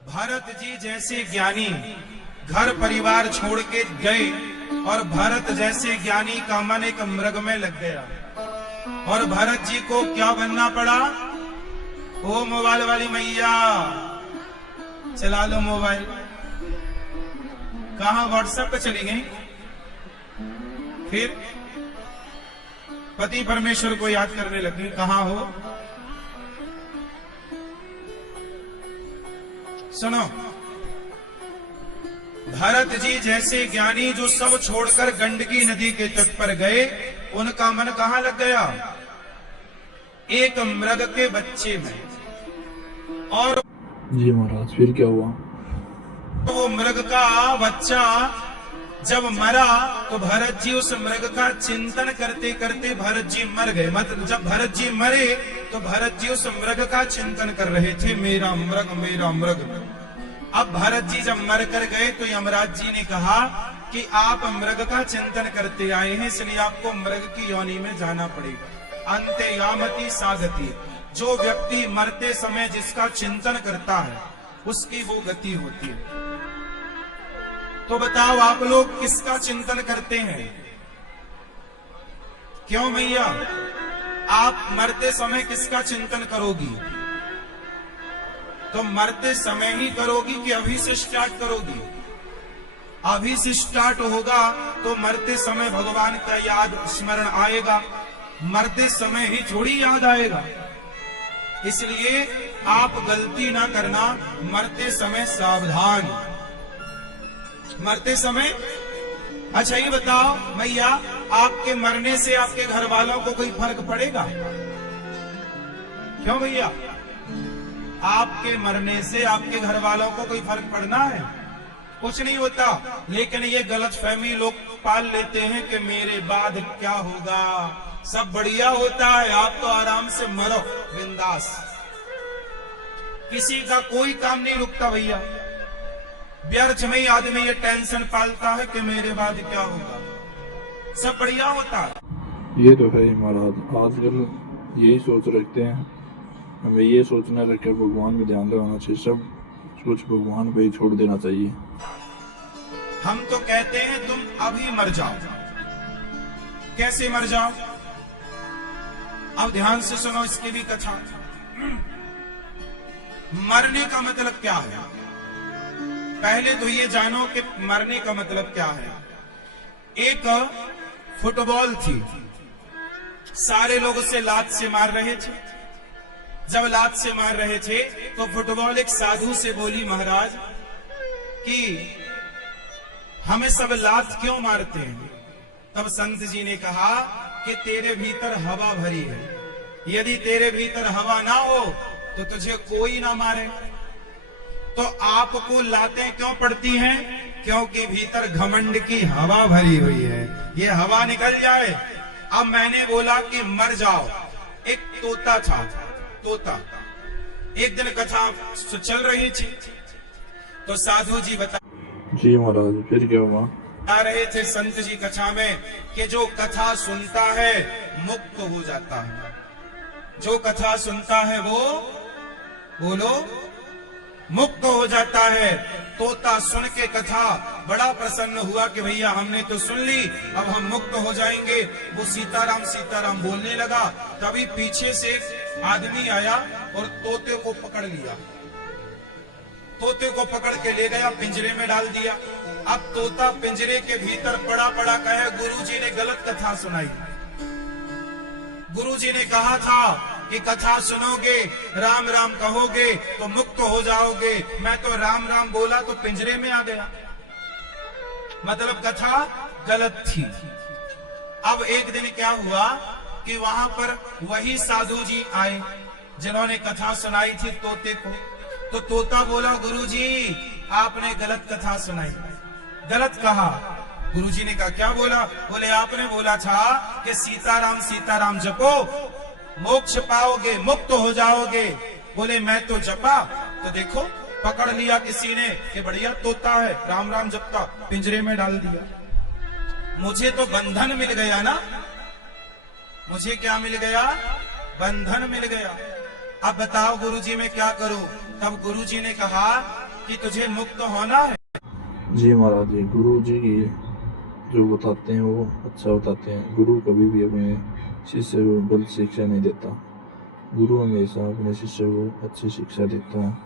भरत जी जैसे ज्ञानी घर परिवार छोड़ के गए और भरत जैसे ज्ञानी का मन एक मृग में लग गया और भरत जी को क्या बनना पड़ा। ओ मोबाइल वाली मैया चला लो मोबाइल। कहा व्हाट्सएप पे चली गई। फिर पति परमेश्वर को याद करने लगी। कहां हो? सुनो, भरत जी जैसे ज्ञानी जो सब छोड़कर गंडकी नदी के तट पर गए, उनका मन कहां लग गया? एक मृग के बच्चे में। और जी महाराज, फिर क्या हुआ? वो मृग का बच्चा जब मरा तो भरत जी उस मृग का चिंतन करते करते भरत जी मर गए। मतलब जब भरत जी मरे तो भरत जी उस मृग का चिंतन कर रहे थे, मेरा मृग मेरा मृग। अब भरत जी जब मर कर गए तो यमराज जी ने कहा कि आप मृग का चिंतन करते आए हैं, इसलिए आपको मृग की योनि में जाना पड़ेगा। अंते यामति सागति। जो व्यक्ति मरते समय जिसका चिंतन करता है उसकी वो गति होती है। तो बताओ आप लोग किसका चिंतन करते हैं? क्यों भैया, आप मरते समय किसका चिंतन करोगी? तो मरते समय ही करोगी कि अभी से स्टार्ट करोगी? अभी से स्टार्ट होगा तो मरते समय भगवान का याद स्मरण आएगा, मरते समय ही थोड़ी याद आएगा। इसलिए आप गलती ना करना, मरते समय सावधान, मरते समय। अच्छा ये बताओ भैया, आपके मरने से आपके घर वालों को कोई फर्क पड़ेगा? क्यों भैया, आपके मरने से आपके घर वालों को कोई फर्क पड़ना है? कुछ नहीं होता। लेकिन ये गलतफहमी लोग पाल लेते हैं कि मेरे बाद क्या होगा, सब बढ़िया होता है, आप तो आराम से मरो बिंदास। किसी का कोई काम नहीं रुकता भैया। व्यर्थ में ही आदमी ये टेंशन पालता है कि मेरे बाद क्या होगा, सब बढ़िया होता है। ये तो है ही महाराज, आजकल यही सोच रखते हैं। हमें ये सोचना रखकर भगवान में ध्यान लगाना चाहिए, सब कुछ भगवान पे ही छोड़ देना चाहिए। हम तो कहते हैं तुम अभी मर जाओ। कैसे मर जाओ? अब ध्यान से सुनो इसकी भी कथा। मरने का मतलब क्या है? पहले तो ये जानो कि मरने का मतलब क्या है। एक फुटबॉल थी, सारे लोग उसे लात से मार रहे थे। जब लात से मार रहे थे तो फुटबॉल एक साधु से बोली, महाराज कि हमें सब लात क्यों मारते हैं? तब संत जी ने कहा कि तेरे भीतर हवा भरी है, यदि तेरे भीतर हवा ना हो तो तुझे कोई ना मारे। तो आपको लातें क्यों पड़ती हैं? क्योंकि भीतर घमंड की हवा भरी हुई है, ये हवा निकल जाए। अब मैंने बोला कि मर जाओ। एक तोता था, तोता। एक दिन कथा चल रही थी तो साधु जी बता जी महाराज, फिर क्या हुआ? आ रहे थे संत जी कथा में कि जो कथा सुनता है मुक्त हो जाता है। जो कथा सुनता है वो, बोलो, मुक्त हो जाता है। तोता सुन के कथा बड़ा प्रसन्न हुआ कि भैया हमने तो सुन ली, अब हम मुक्त हो जाएंगे। वो सीताराम सीताराम बोलने लगा। तभी पीछे से एक आदमी आया और तोते को पकड़ लिया। तोते को पकड़ के ले गया, पिंजरे में डाल दिया। अब तोता पिंजरे के भीतर पड़ा पड़ा कहे, गुरुजी ने गलत कथा सुनाई। गुरुजी ने कहा था कि कथा सुनोगे, राम राम कहोगे तो मुक्त हो जाओगे। मैं तो राम राम बोला तो पिंजरे में आ गया, मतलब कथा गलत थी। अब एक दिन क्या हुआ कि वहां पर वही साधु जी आए जिन्होंने कथा सुनाई थी तोते को। तो तोता बोला, गुरुजी आपने गलत कथा सुनाई, गलत कहा। गुरुजी ने कहा क्या बोला? बोले आपने बोला था कि सीताराम जपो मोक्ष पाओगे, मुक्त हो जाओगे। बोले मैं तो जपा, तो देखो पकड़ लिया किसी ने कि बढ़िया तोता है, राम राम जपता, पिंजरे में डाल दिया। मुझे तो बंधन मिल गया ना, मुझे क्या मिल गया? बंधन मिल गया। अब बताओ गुरुजी मैं क्या करूं? तब गुरुजी ने कहा कि तुझे मुक्त होना है? जी महाराज जी, गुरु जी की जो बताते हैं वो अच्छा बताते हैं। गुरु कभी भी अपने शिष्य को गलत शिक्षा नहीं देता। गुरु हमेशा अपने शिष्य को अच्छी शिक्षा देता है।